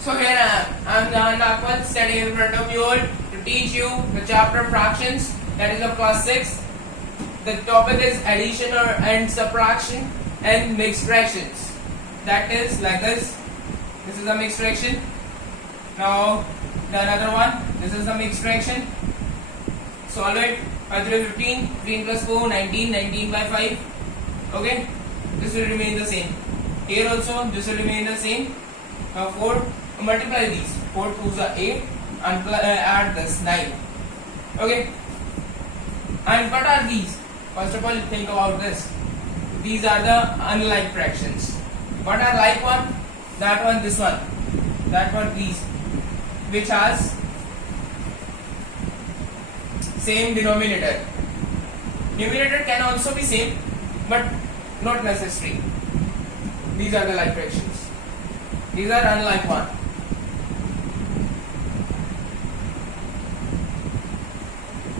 So here I'm Jahan Nakwal standing in front of you all to teach you the chapter fractions, that is of class 6. The topic is addition and subtraction and mixed fractions. That is like this. This is a mixed fraction. Now the another one. This is the mixed fraction. Solve it. 5 3 15. 15 plus 4 19. 19 by 5. Okay. This will remain the same. Here also this will remain the same. Now 4. Multiply these. 4 2s are 8 and add this 9. Okay. And what are these? First of all, think about this. These are the unlike fractions. What are like one? That one, this one. That one, these. Which has same denominator. Numerator can also be same, but not necessary. These are the like fractions. These are unlike one.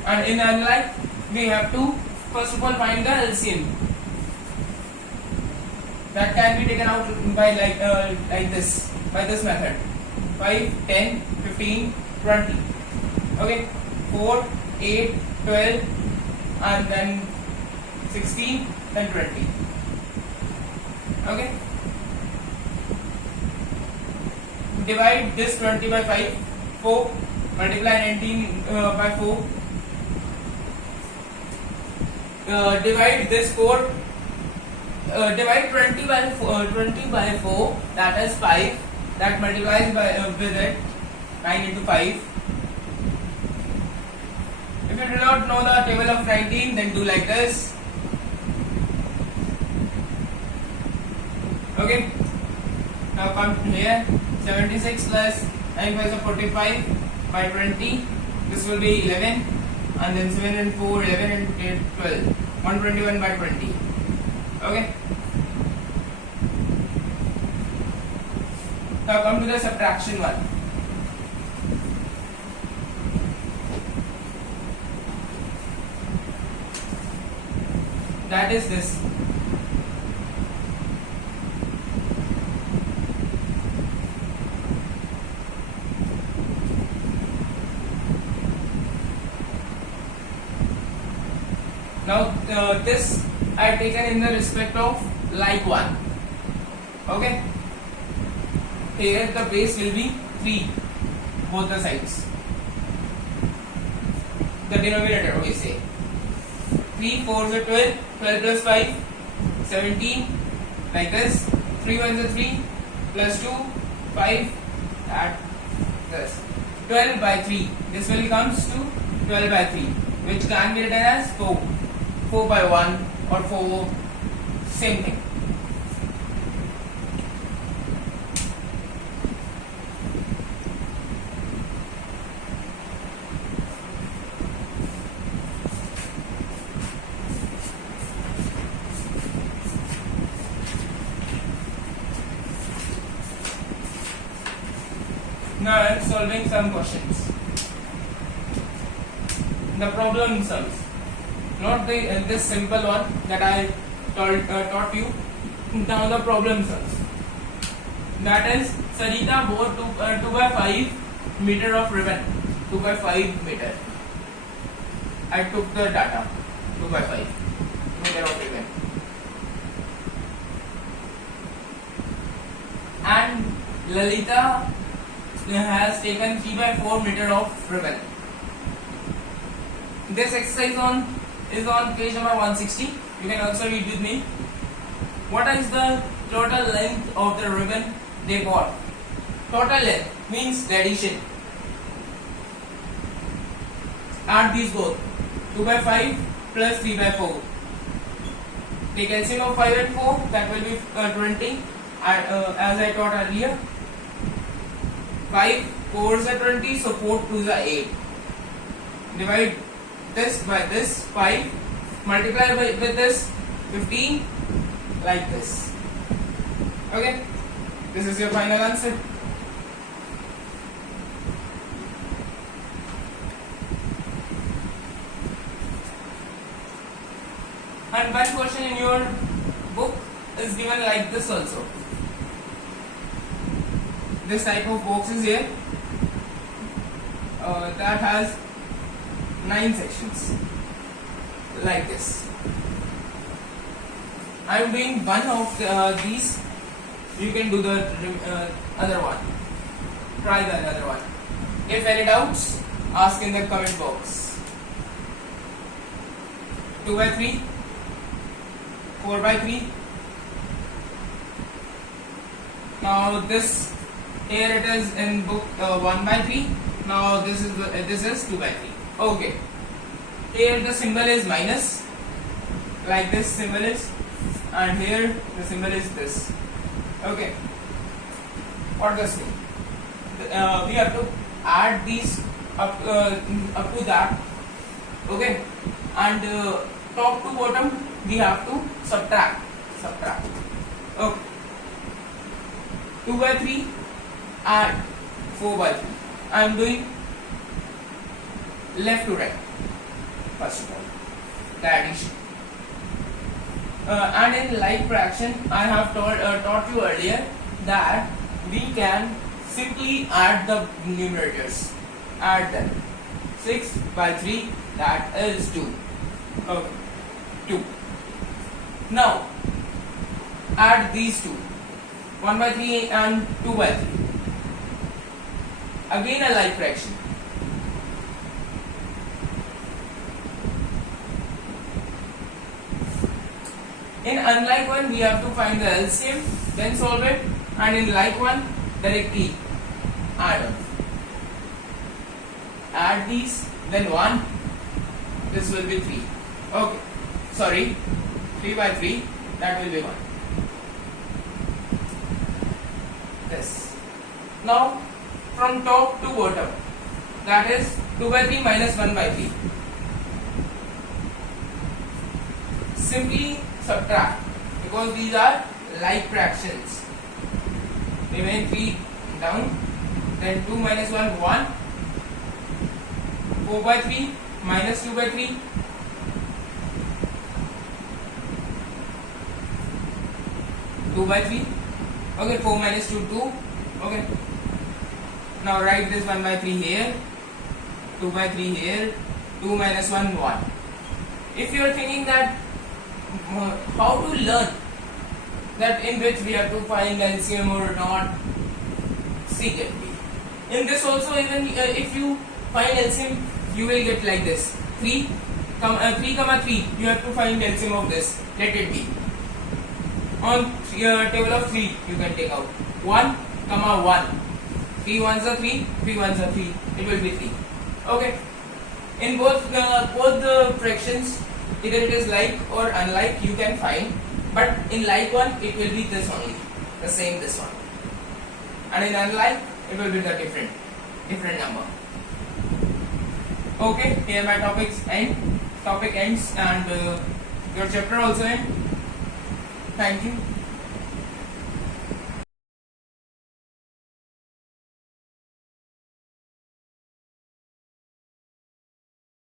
And in unlike, we have to first of all find the LCM. That can be taken out by like this, by this method. 5, 10, 15, 20. Okay, 4, 8, 12, and then 16, then 20. Okay. Divide this 20 by 5, 4. Multiply 19 by 4. Divide this 4. Divide 20 by 4. That is 5. That multiplies by with it 9 into 5. If you do not know the table of 19, then do like this. Okay. Now come here. 76 plus 9 5 is 45 by 20. This will be 11. And then 7 and 4, 11 and 8, 12. 121 by 20. Okay. Now come to the subtraction one. That is this. Now this I have taken in the respect of like one. Okay. Here the base will be 3, both the sides. The denominator we say 3 4s are 12, 12 plus 5, 17, like this. 3 1s are 3 plus 2, 5, at this 12 by 3. This will comes to 12 by 3, which can be written as 4, 4 by 1 or 4, same thing. Now I am solving some questions. The problem sums, not this simple one that I taught you. Now the problem sums. That is, Sarita bought 2 by 5 meter of ribbon. 2 by 5 meter. I took the data. 2 by 5 meter of ribbon. And Lalita has taken 3 by 4 meter of ribbon. This exercise is on page number 160. You can also read with me. What is the total length of the ribbon they bought? Total length means the addition. Add these both. 2 by 5 plus 3 by 4. Take LCM of 5 and 4. That will be 20. As I taught earlier. 5 4s are 20, so 4 2s are 8. Divide this by this 5. Multiply with this 15, like this. Okay. This is your final answer. And one question in your book is given like this also. this type of boxes here that has 9 sections like this. I am doing one of these. You can do the other one. Try the other one. If any doubts, ask in the comment box. 2 by 3, 4 by 3. Now this here it is in book 1 by 3. Now this is 2 by 3. Okay. Here the symbol is minus, like this symbol is, and here the symbol is this. Okay. What does it mean? We have to add these up to that. Okay. And top to bottom we have to subtract. Okay. 2 by 3 add 4 by 3. I am doing left to right. First of all, the addition. And in like fraction, I have taught you earlier that we can simply add the numerators. Add them. 6 by 3, that is 2. Okay, 2. Now, add these two. 1 by 3 and 2 by 3. Again a like fraction. In unlike one, we have to find the LCM, then solve it, and in like one, directly add on. Add these, then 1, this will be 3. Okay, sorry, 3 by 3, that will be 1. This. Now, from top to bottom, that is 2 by 3 minus 1 by 3. Simply subtract, because these are like fractions. Remain 3 down, then 2 minus 1, 1. 4 by 3 minus 2 by 3. 2 by 3. Okay, 4 minus 2, 2. Okay. Now write this 1 by 3 here, 2 by 3 here, 2 minus 1, 1. If you are thinking that how to learn that in which we have to find LCM or not, see carefully. In this also, even if you find LCM, you will get like this. 3, 3, you have to find LCM of this. Let it be. On table of 3, you can take out 1, 1. 3 ones are 3, 3 ones are 3. It will be 3. Okay. In both the fractions, either it is like or unlike, you can find. But in like one, it will be this only, the same this one. And in unlike, it will be the different number. Okay. Here my topic ends, and your chapter also ends. Thank you.